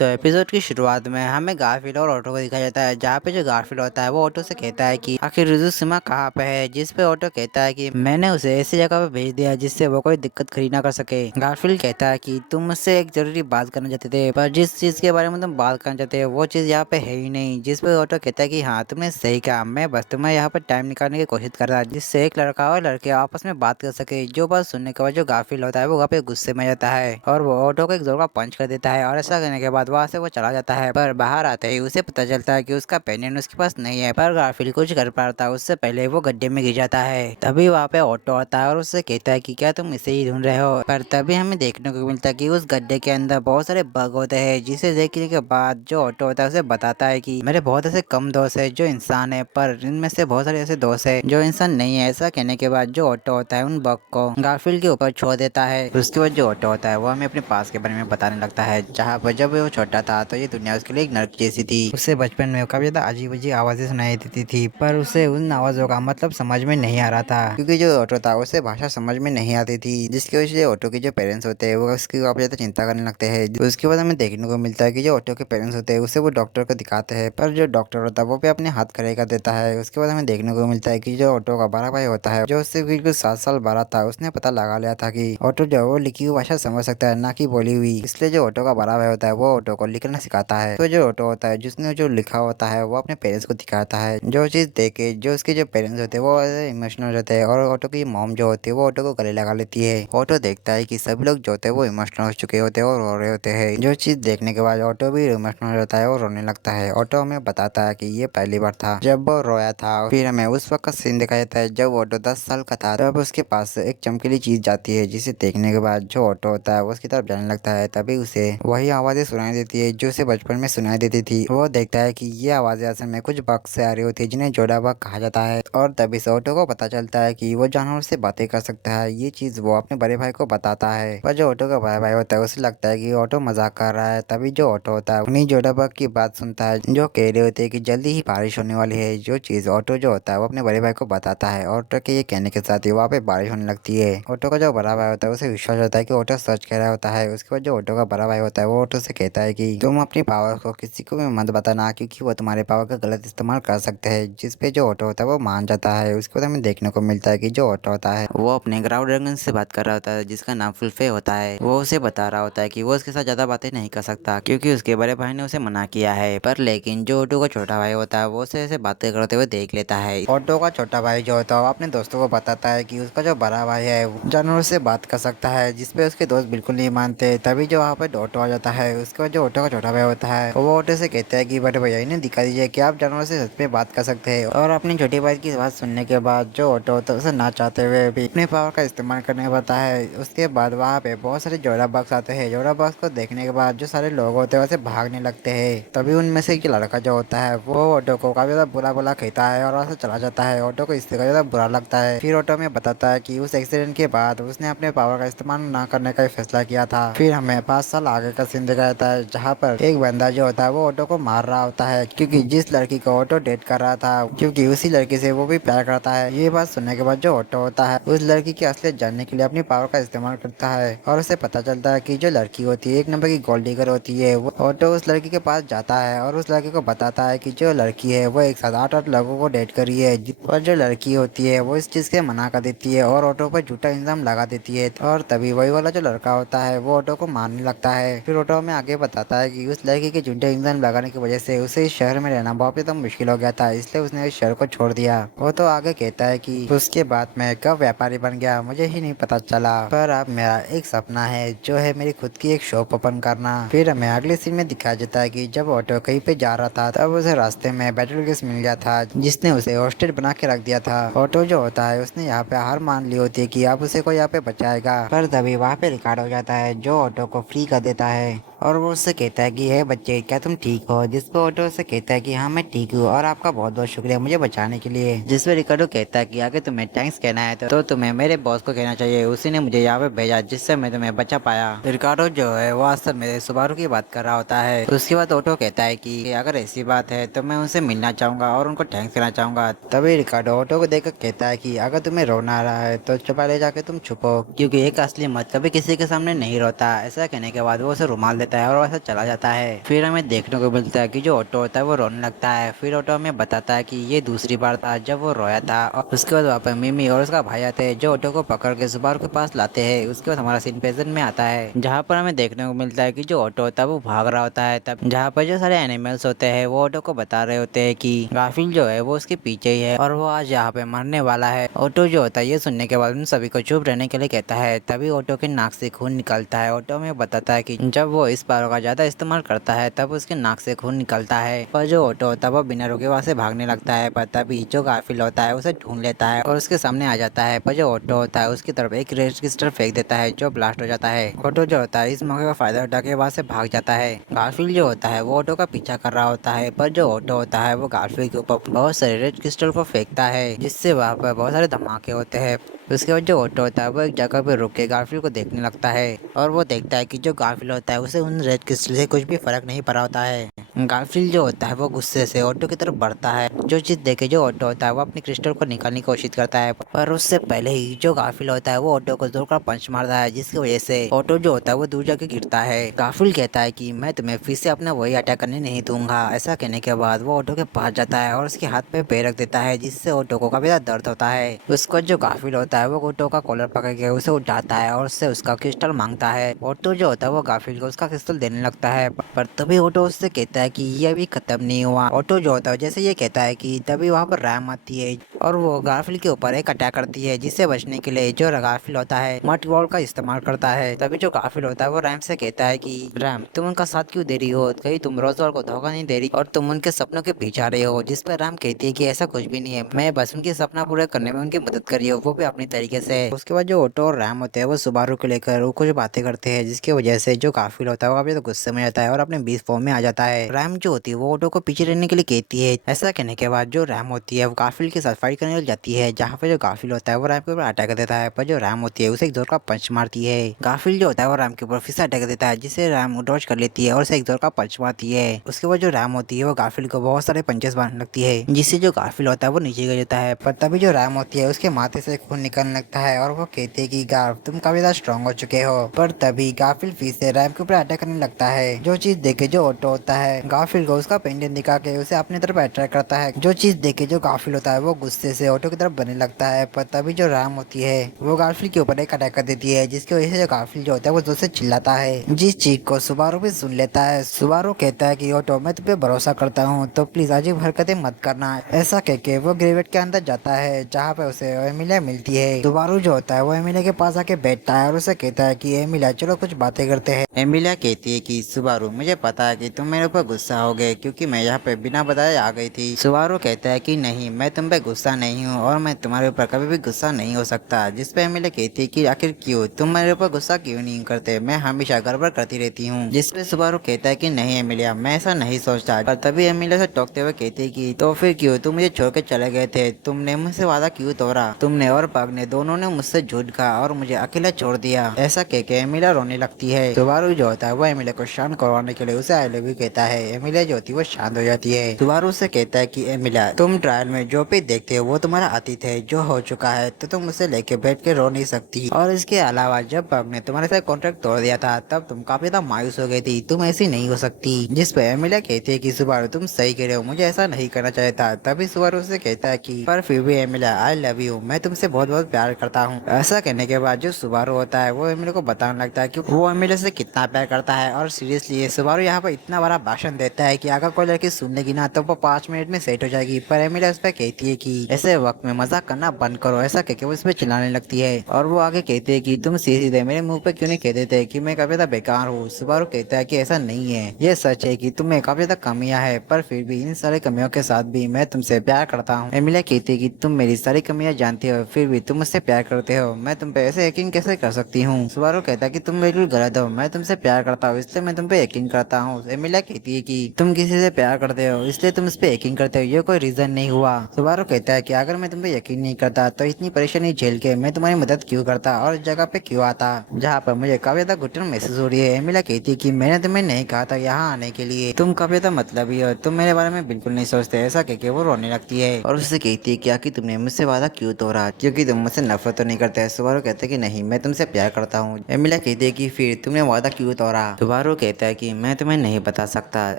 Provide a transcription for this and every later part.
तो एपिसोड की शुरुआत में हमें गारफील्ड और ऑटो को दिखाया जाता है, जहाँ पे जो गारफील्ड होता है वो ऑटो से कहता है कि आखिर रिजुसिमा कहाँ पे है, जिस पे ऑटो कहता है कि मैंने उसे ऐसी जगह पे भेज दिया जिससे वो कोई दिक्कत खड़ी ना कर सके। गारफील्ड कहता है कि तुम मुझसे एक जरूरी बात करना चाहते थे, पर जिस चीज के बारे में तुम बात करना चाहते हो वो चीज यहाँ पे है ही नहीं। जिस पे ऑटो कहता है कि हाँ तुमने सही कहा, मैं बस तुम्हें यहाँ पर टाइम निकालने की कोशिश कर रहा जिससे एक लड़का और लड़के आपस में बात कर सके। जो बात सुनने के बाद जो गारफील्ड होता है वो वहाँ पे गुस्से में जाता है और वो ऑटो को एक जोर का पंच कर देता है और ऐसा करने के बाद वहाँ से वो चला जाता है। पर बाहर आते ही उसे पता चलता है कि उसका पेनियन उसके पास नहीं है, पर गारफील्ड कुछ कर पाता है उससे पहले वो गड्ढे में गिर जाता है। तभी वहाँ पे ऑटो आता है और उससे कहता है कि क्या तुम इसे ही ढूंढ रहे हो। पर तभी हमें देखने को मिलता है कि उस गड्ढे के अंदर बहुत सारे बग होते हैं, जिसे देखने के बाद जो ऑटो होता है उसे बताता है कि मेरे बहुत ऐसे कम दोस्त है जो इंसान है, पर इनमें से बहुत सारे ऐसे दोस्त है जो इंसान नहीं है। ऐसा कहने के बाद जो ऑटो होता है उन बग को गारफील्ड के ऊपर छोड़ देता है। उसके बाद जो ऑटो होता है वो हमें अपने पास के बारे में बताने लगता है, जहाँ पर जब वो छोटा था तो ये दुनिया उसके लिए एक नर्क जैसी थी। उसे बचपन में काफी ज्यादा अजीब अजीब आवाजें सुनाई देती थी, पर उसे उन आवाजों का मतलब समझ में नहीं आ रहा था, क्योंकि जो ऑटो था उसे भाषा समझ में नहीं आती थी, जिसकी वजह से ऑटो के जो पेरेंट्स होते हैं वो उसकी काफी ज्यादा चिंता करने लगते हैं। उसके बाद हमें देखने को मिलता है कि जो ऑटो के पेरेंट्स होते हैं उसे वो डॉक्टर को दिखाते हैं, पर जो डॉक्टर होता है वो भी अपने हाथ खड़े कर देता है। उसके बाद हमें देखने को मिलता है कि जो ऑटो का बड़ा भाई होता है जो उससे बिल्कुल 7 साल बड़ा था, उसने पता लगा लिया था कि ऑटो जो वो लिखी हुई भाषा समझ सकता है, ना कि बोली हुई। इसलिए जो ऑटो का बड़ा भाई होता है वो ऑटो को लिखना सिखाता है। तो जो ऑटो होता है जिसने जो लिखा होता है वो अपने पेरेंट्स को दिखाता है। जो चीज देख के जो उसके जो पेरेंट्स होते हैं वो इमोशनल होते हैं और ऑटो की मॉम जो होती है वो ऑटो को गले लगा लेती है। ऑटो देखता है कि सभी लोग जो होते हैं वो इमोशनल हो चुके होते हैं और रो रहे होते हैं। जो चीज देखने के बाद ऑटो भी इमोशनल होता है और रोने लगता है। ऑटो हमें बताता है कि ये पहली बार था जब वो रोया था। फिर हमें उस वक्त का सीन दिखाया जाता है जब ऑटो 10 साल का था, तब उसके पास एक चमकीली चीज जाती है, जिसे देखने के बाद जो ऑटो होता है वो उसकी तरफ जाने लगता है। तभी उसे वही आवाजें सुनाई देती है जो उसे बचपन में सुनाई देती थी। वो देखता है कि ये आवाजें असल में कुछ बग से आ रही होती है जिन्हें जोड़ा बग कहा जाता है, और तभी से ऑटो को पता चलता है कि वो जानवर से बातें कर सकता है। ये चीज वो अपने बड़े भाई को बताता है, पर जो ऑटो का बड़ा भाई होता है उसे लगता है कि ऑटो मजाक कर रहा है। तभी जो ऑटो होता है उन्हीं जोड़ा बग की बात सुनता है जो कह रहे होते हैं कि जल्दी ही बारिश होने वाली है। जो चीज ऑटो जो होता है वो अपने बड़े भाई को बताता है। ऑटो के ये कहने के साथ ही वहाँ पे बारिश होने लगती है। ऑटो का जो बड़ा भाई होता है उसे विश्वास होता है कि ऑटो सच कह रहा होता है। उसके बाद जो ऑटो का बड़ा भाई होता है वो ऑटो से कहता है कि तुम अपनी पावर को किसी को भी मत बताना, क्योंकि वो तुम्हारे पावर का गलत इस्तेमाल कर सकते हैं। जिस पे जो ऑटो होता है वो मान जाता है। उसके बाद हमें देखने को मिलता है कि जो ऑटो होता है वो अपने ग्राउंड ड्रैगन से बात कर रहा होता है, जिसका नाम फुलफे होता है। वो उसे बता रहा होता है कि वो उसके साथ ज्यादा बातें नहीं कर सकता क्योंकि उसके बड़े भाई ने उसे मना किया है। पर लेकिन जो ऑटो का छोटा भाई होता है वो उसे ऐसे बातें करते हुए देख लेता है। ऑटो का छोटा भाई जो होता है वो अपने दोस्तों को बताता है कि उसका जो बड़ा भाई है वो जानवर से बात कर सकता है, जिसपे उसके दोस्त बिल्कुल नहीं मानते। तभी जो वहाँ पे ऑटो आ जाता है। उसके बाद जो ऑटो का छोटा भाई होता है वो ऑटो से कहता है कि बड़े भैया इन्हें दिखा दीजिए कि आप जानवर से सच में बात कर सकते हैं। और अपनी छोटी भाई की बात सुनने के बाद जो ऑटो होता है उसे ना चाहते हुए भी अपने पावर का इस्तेमाल करने को बताता है। उसके बाद वहाँ पे बहुत सारे जोड़ा बॉक्स आते हैं। जोड़ा बॉक्स को देखने के बाद जो सारे लोग होते हैं वैसे भागने लगते हैं। तभी उनमें से एक लड़का जो होता है वो ऑटो को काफी ज्यादा बुरा बुरा कहता है और वहाँ से चला जाता है। ऑटो को इससे ज्यादा बुरा लगता है। फिर ऑटो में बताता है कि उस एक्सीडेंट के बाद उसने अपने पावर का इस्तेमाल ना करने का फैसला किया था। फिर हमें 5 साल आगे का सीन दिखाया जाता है, जहाँ पर एक बंदा जो होता है वो ऑटो को मार रहा होता है, क्योंकि जिस लड़की को ऑटो डेट कर रहा था, क्योंकि उसी लड़की से वो भी प्यार करता है। ये बात सुनने के बाद जो ऑटो होता है उस लड़की की असलियत जानने के लिए अपनी पावर का इस्तेमाल करता है, और उसे पता चलता है कि जो लड़की होती है एक नंबर की गोल्ड डिगर होती है। वो ऑटो उस लड़की के पास जाता है और उस लड़की को बताता है कि जो लड़की है वो एक साथ 8 लोगों को डेट करी है, और जो लड़की होती है वो इस चीज के मना कर देती है और ऑटो पर झूठा इल्जाम लगा देती है। और तभी वही वाला जो लड़का होता है वो ऑटो को मारने लगता है। फिर ऑटो में आगे बताता है कि उस लड़की के झूठे इल्जाम लगाने की वजह से उसे इस शहर में रहना बहुत ज्यादा मुश्किल हो गया था, इसलिए उसने इस शहर को छोड़ दिया। वो तो आगे कहता है कि उसके बाद मैं कब व्यापारी बन गया मुझे ही नहीं पता चला, पर अब मेरा एक सपना है जो है मेरी खुद की एक शॉप ओपन करना। फिर हमें अगले सीन में दिखाया जाता है कि जब ऑटो कहीं पे जा रहा था तब उसे रास्ते में बैटल केस मिल गया था, जिसने उसे हॉस्टेज बना के रख दिया था। ऑटो जो होता है उसने यहाँ पे हार मान ली होती है कि अब उसे कोई यहाँ पे बचाएगा, पर तभी वहाँ पे रिकॉर्ड हो जाता है जो ऑटो को फ्री कर देता है और वो उससे कहता है कि हे बच्चे क्या तुम ठीक हो, जिसपे ऑटो से कहता है कि हाँ मैं ठीक हूँ और आपका बहुत बहुत शुक्रिया मुझे बचाने के लिए। जिसपे रिकार्डो कहता है कि अगर तुम्हें थैंक्स कहना है तो तुम्हें मेरे बॉस को कहना चाहिए, उसी ने मुझे यहाँ पे भेजा जिससे मैं तुम्हें बचा पाया। रिकार्डो जो है वो असल में सुबारू की बात कर रहा होता है। उसके बाद ऑटो कहता है कि अगर ऐसी बात है तो मैं उनसे मिलना चाहूंगा और उनको थैंक्स कहना चाहूंगा। तभी रिकार्डो ऑटो को देखकर कहता है कि अगर तुम्हें रोना आ रहा है तो चुपा ले जाके तुम छुपो, क्योंकि एक असली मत कभी किसी के सामने नहीं रोता। ऐसा कहने के बाद वो उसे रुमाल देता देता है और वैसा चला जाता है। फिर हमें देखने को मिलता है कि जो ऑटो होता है वो रोने लगता है। फिर ऑटो हमें बताता है कि ये दूसरी बार था जब वो रोया था। और उसके बाद वहाँ पर मिमी और उसका भाई आते हैं जो ऑटो को पकड़ के सुबारू के पास लाते हैं। उसके बाद हमारा सीन प्रेजेंट में आता है जहाँ पर हमें देखने को मिलता है कि जो ऑटो होता है वो भाग रहा होता है। तब जहाँ पर जो सारे एनिमल्स होते हैं वो ऑटो को बता रहे होते हैं कि गाफिल जो है वो उसके पीछे ही है और वो आज यहाँ पे मरने वाला है। ऑटो जो होता है ये सुनने के बाद उन सभी को चुप रहने के लिए कहता है। तभी ऑटो के नाक से खून निकलता है। ऑटो में बताता है कि जब वो इस पावर का ज्यादा इस्तेमाल करता है तब उसके नाक से खून निकलता है। पर जो ऑटो होता है वो बिना रुके वहाँ से भागने लगता है। पर तभी जो गाफिल होता है उसे ढूंढ लेता है और उसके सामने आ जाता है। पर जो ऑटो होता है उसकी तरफ एक रेड क्रिस्टल फेंक देता है जो ब्लास्ट हो जाता है। ऑटो जो होता है इस मौके का फायदा उठा के वहाँ से भाग जाता है। गारफील्ड जो होता है वो ऑटो का पीछा कर रहा होता है। पर जो ऑटो होता है वो गारफील्ड के ऊपर बहुत सारे रेड क्रिस्टल को फेंकता है जिससे वहाँ पर बहुत सारे धमाके होते हैं। उसके बाद जो ऑटो होता है वो एक जगह पे रुक के गारफील्ड को देखने लगता है और वो देखता है कि जो गारफील्ड होता है उसे उन रेड क्रिस्टल से कुछ भी फर्क नहीं पड़ा होता है। गारफील्ड जो होता है वो गुस्से से ऑटो की तरफ बढ़ता है। जो चीज देखे जो ऑटो होता है वो अपनी क्रिस्टल को निकालने की कोशिश करता है। पर उससे पहले ही जो गारफील्ड होता है वो ऑटो को जोर का पंच मारता है जिसकी वजह से ऑटो जो होता है वो दूर जाके गिरता है। गारफील्ड कहता है कि मैं तुम्हें फिर से अपना वही अटैक करने नहीं दूंगा। ऐसा कहने के बाद वो ऑटो के पास जाता है और उसके हाथ पे पैर रख देता है जिससे ऑटो को काफी ज्यादा दर्द होता है। उसको जो गारफील्ड होता है वो ऑटो का कॉलर पकड़ के उसे उठाता है और उससे उसका क्रिस्टल मांगता है। ऑटो जो होता है वो गारफील्ड को उसका क्रिस्टल देने लगता है। पर तभी ऑटो उससे कहता है कि ये अभी खत्म नहीं हुआ। ऑटो जो होता है जैसे ये कहता है कि तभी वहाँ पर रैम आती है और वो गारफील्ड के ऊपर एक अटैक करती है जिससे बचने के लिए जो गारफील्ड होता है मट बॉल का इस्तेमाल करता है। तभी जो गारफील्ड होता है वो रैम से कहता है कि रैम तुम उनका साथ क्यों दे रही हो, कहीं तुम रोजवार को धोखा नहीं दे रही और तुम उनके सपनों के पीछे आ रहे हो। जिस पर रैम कहती है कि ऐसा कुछ भी नहीं है, मैं बस उनके सपना पूरा करने में उनकी मदद कर रही हूँ, वो भी अपनी तरीके से। उसके बाद जो ऑटो और रैम होते हैं वो सुबारू को लेकर वो कुछ बातें करते हैं जिसकी वजह से जो गारफील्ड होता है वो काफी गुस्से में जाता है और अपने बीस फॉर्म में आ जाता है। रैम जो होती है वो ऑटो को पीछे रहने के लिए कहती है। ऐसा कहने के बाद जो रैम होती है वो गारफील्ड के साथ फाइट करने लग जाती है जहाँ पे जो गारफील्ड होता है वो रैम के ऊपर अटैक कर देता है। पर जो रैम होती है उसे एक जोर का पंच मारती है। गारफील्ड जो होता है वो रैम के ऊपर फिर से अटैक कर देता है जिससे रैम डॉज कर लेती है और उसे एक जोर का पंच मारती है। उसके बाद जो रैम होती है वो गारफील्ड को बहुत सारे पंचेस मारने लगती है जिससे जो गारफील्ड होता है वो नीचे गिर जाता है। पर तभी जो रैम होती है उसके माथे से खून निकलने लगता है और वो कहती है कि गार्फ तुम काफी ज्यादा स्ट्रॉन्ग हो चुके हो। पर तभी गारफील्ड फिर से रैम के ऊपर अटैक करने लगता है। जो चीज देखे जो ऑटो होता है गारफील्ड को उसका पेंडेंट दिखा के उसे अपनी तरफ अट्रैक्ट करता है। जो चीज देखे जो गारफील्ड होता है वो गुस्से से ऑटो की तरफ बनने लगता है। पर तभी जो रैम होती है वो गारफील्ड के ऊपर एक अटैक कर देती है जिसकी वजह से जो गारफील्ड जो होता है वो जोर से चिल्लाता है जिस चीज को सुबारू भी सुन लेता है। सुबारू कहता है कि ऑटो मैं तुम पे भरोसा करता हूँ तो प्लीज अजीब हरकतें मत करना। ऐसा कह के वो ग्रेवेट के अंदर जाता है जहाँ पे उसे एमिलिया मिलती है। सुबारू जो होता है वो एमिलिया के पास आके बैठता है और उसे कहता है कि एमिलिया चलो कुछ बातें करते हैं। एमिलिया कहती है कि सुबारू मुझे पता है कि तुम मेरे ऊपर गुस्सा हो गए क्योंकि मैं यहाँ पे बिना बताए आ गई थी। सुबारू कहता है कि नहीं मैं तुम पे गुस्सा नहीं हूँ और मैं तुम्हारे ऊपर कभी भी गुस्सा नहीं हो सकता। जिस पे एमिलिया कहती है कि आखिर क्यों तुम मेरे ऊपर गुस्सा क्यों नहीं करते, मैं हमेशा गड़बड़ करती रहती हूँ। जिस पे सुबारू कहता है कि नहीं एमिलिया मैं ऐसा नहीं सोचता। पर तभी एमिलिया से टोकते हुए कहती है कि तो फिर क्यों तुम मुझे छोड़ के चले गए थे, तुमने मुझसे वादा क्यों तोड़ा, तुमने और पग ने दोनों ने मुझसे झूठ कहा और मुझे अकेला छोड़ दिया। ऐसा कह के एमिलिया रोने लगती है। सुबारू जो होता है वो एमिलिया को शांत करवाने के लिए उसे आई लव यू कहता है। एमिलिया जो होती है वो शांत हो जाती है। सुबारू से कहता है कि एमिलिया तुम ट्रायल में जो भी देखते हो वो तुम्हारा अतीत है जो हो चुका है तो तुम उसे लेके बैठ के रो नहीं सकती। और इसके अलावा जब पग ने तुम्हारे साथ कॉन्ट्रैक्ट तोड़ दिया था तब तुम काफी ज्यादा मायूस हो गई थी, तुम ऐसी नहीं हो सकती। जिस पे एमिलिया कहती है कि सुबारू तुम सही कह रहे हो, मुझे ऐसा नहीं करना चाहिए था। तभी सुबारू से कहता है कि पर फिर भी एमिलिया आई लव यू, मैं तुमसे बहुत बहुत प्यार करता हूँ। ऐसा कहने के बाद जो सुबारू होता है वो एमिलिया को बताने लगता है कि वो एमिलिया से कितना प्यार करता है। और सीरियसली सुबारू यहाँ पर इतना बड़ा भाषण देता है कि अगर कोई लड़की सुन लेगी ना तो वो 5 मिनट में सेट हो जाएगी। पर एमिलिया उस पर कहती है कि ऐसे वक्त में मजाक करना बंद करो। ऐसा कहकर वो उस पर चिल्लाने लगती है और वो आगे कहती है कि तुम सीधे मेरे मुंह पे क्यों नहीं कह देते कि मैं काफी ज्यादा बेकार हूँ। सुबारू कहता है कि ऐसा नहीं है, ये सच है कि तुम्हें काफी ज्यादा कमियां है पर फिर भी इन सारी कमियों के साथ भी मैं तुमसे प्यार करता हूँ। एमिलिया कहती है कि तुम मेरी सारी कमियां जानते हो फिर भी तुम मुझसे प्यार करते हो, मैं तुम पे ऐसे यकीन कैसे कर सकती हूँ। सुबारू कहता है कि तुम बिल्कुल गलत हो, मैं तुमसे प्यार करता हूँ इसलिए मैं तुम पे यकीन करता हूँ। एमिलिया कहती है कि तुम किसी से प्यार करते हो इसलिए तुम इस पे यकीन करते हो, ये कोई रीजन नहीं हुआ। सुबारू कहता कहता है कि अगर मैं तुम पे यकीन नहीं करता तो इतनी परेशानी झेल के मैं तुम्हारी मदद क्यों करता और इस जगह पे क्यों आता जहाँ पर मुझे काफी ज्यादा घुटन महसूस हो रही है। एमिला कहती है कि मैंने तुम्हें नहीं कहा था यहाँ आने के लिए, तुम काफी ज्यादा मतलबी हो, तुम मेरे बारे में बिल्कुल नहीं सोचते। ऐसा कह के वो रोने लगती है और उससे कहती है कि आखिर तुमने मुझसे वादा क्यों तोड़ा, क्योंकि तुम मुझसे नफरत तो नहीं करते। सुबारू कहते हैं कि नहीं, मैं तुमसे प्यार करता हूँ। एमिला कहती है कि फिर तुमने वादा क्यों तोड़ा। सुबारू कहता है कि मैं तुम्हें नहीं बता सकता।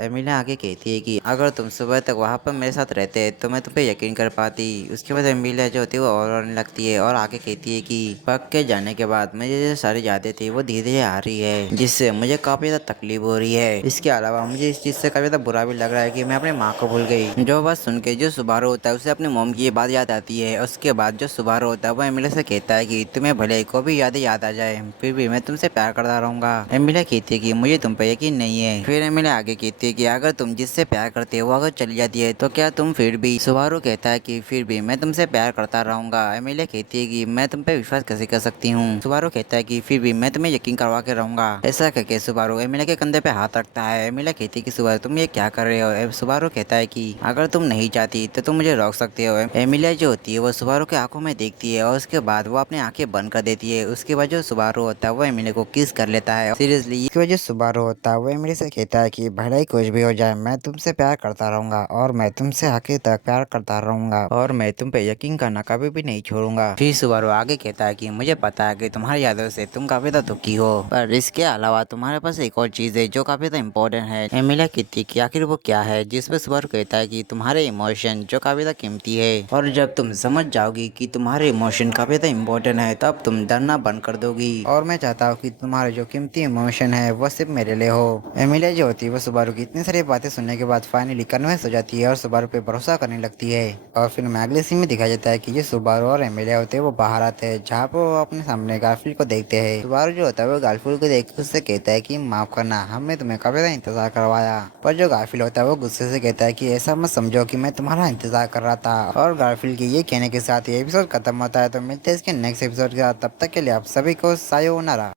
एमिला आगे कहती है कि अगर तुम सुबह तक वहाँ पर मेरे साथ रहते तो मैं तुम पे यकीन कर पाती। उसके बाद एमिला जो होती है वो और रोने लगती है और आगे कहती है कि पक के जाने के बाद मुझे जो सारी यादें थी वो धीरे धीरे आ रही है, जिससे मुझे काफी ज्यादा तकलीफ हो रही है। इसके अलावा मुझे इस चीज से काफी ज्यादा बुरा भी लग रहा है कि मैं अपनी माँ को भूल गई। जो बात सुन के जो सुबारू होता है उसे अपनी मॉम की ये बात याद आती है। उसके बाद जो सुबारू होता है वो एमिला से कहता है कि तुम्हें भले को भी यादें याद आ जाए फिर भी मैं तुमसे प्यार करता रहूंगा। एमिला कहती है कि मुझे तुम पे यकीन नहीं है। फिर एमिला आगे कहती है कि अगर तुम जिससे प्यार करते हो वो अगर चली जाती है तो क्या तुम फिर भी। सुबारू कहता है कि फिर भी मैं तुमसे प्यार करता रहूंगा। एमिला कहती है कि मैं तुम पे विश्वास कैसे कर सकती हूँ। सुबारू कहता है कि फिर भी मैं तुम्हें यकीन करवा के रहूंगा। ऐसा कहके सुबारू एमिला के कंधे पे हाथ रखता है। एमिला कहती है कि सुबारू तुम ये क्या कर रहे हो। सुबारू कहता है कि अगर तुम नहीं चाहती तो तुम मुझे रोक सकते हो। एमिला जो होती है वो सुबारू के आंखों में देखती है और उसके बाद वो अपनी आंखें बंद कर देती है। उसके बाद जो सुबारू होता है वो एमिला को किस कर लेता है सीरियसली। इसकी वजह सुबारू होता है वो एमिला से कहता है कि भले ही कुछ भी हो जाए मैं तुमसे प्यार करता रहूंगा और मैं तुमसे आखिर तक प्यार करता रहूंगा और मैं तुम पे यकीन करना कभी भी नहीं छोड़ूंगा। फिर सुबारू आगे कहता है कि मुझे पता है कि तुम्हारी यादों से तुम काफी ज्यादा दुखी हो, पर इसके अलावा तुम्हारे पास एक और चीज है जो काफी ज्यादा इम्पोर्टेंट है। एमिला कहती है कि आखिर वो क्या है, जिसपे सुबारू कहता है कि तुम्हारे इमोशन जो काफी ज्यादा कीमती है और जब तुम समझ जाओगी कि तुम्हारे इमोशन काफी ज्यादा इम्पोर्टेंट है तब तुम डरना बंद कर दोगी और मैं चाहता हूँ कि तुम्हारे जो कीमती इमोशन है वो सिर्फ मेरे लिए हो। एमिला जो होती है वो सुबारू की इतनी सारी बातें सुनने के बाद फाइनली कन्विंस हो जाती है और सुबारू पे भरोसा करने लगती है। और फिर में अगले सीन में दिखाया जाता है कि ये सुबारू और एमिलिया होते हैं वो बाहर आते हैं जहाँ पर वो अपने सामने गारफील्ड को देखते हैं। सुबारू जो होता है वो गारफील्ड को देख के उससे कहता है कि माफ करना, हमने तुम्हें काफी ज्यादा इंतजार करवाया। पर जो गारफील्ड होता है वो गुस्से से कहता है कि ऐसा मत समझो कि मैं तुम्हारा इंतजार कर रहा था। और गारफील्ड के ये कहने के साथ ये एपिसोड खत्म होता है। तो मिलते हैं इसके नेक्स्ट एपिसोड के साथ, तब तक के लिए आप सभी को सायोनारा।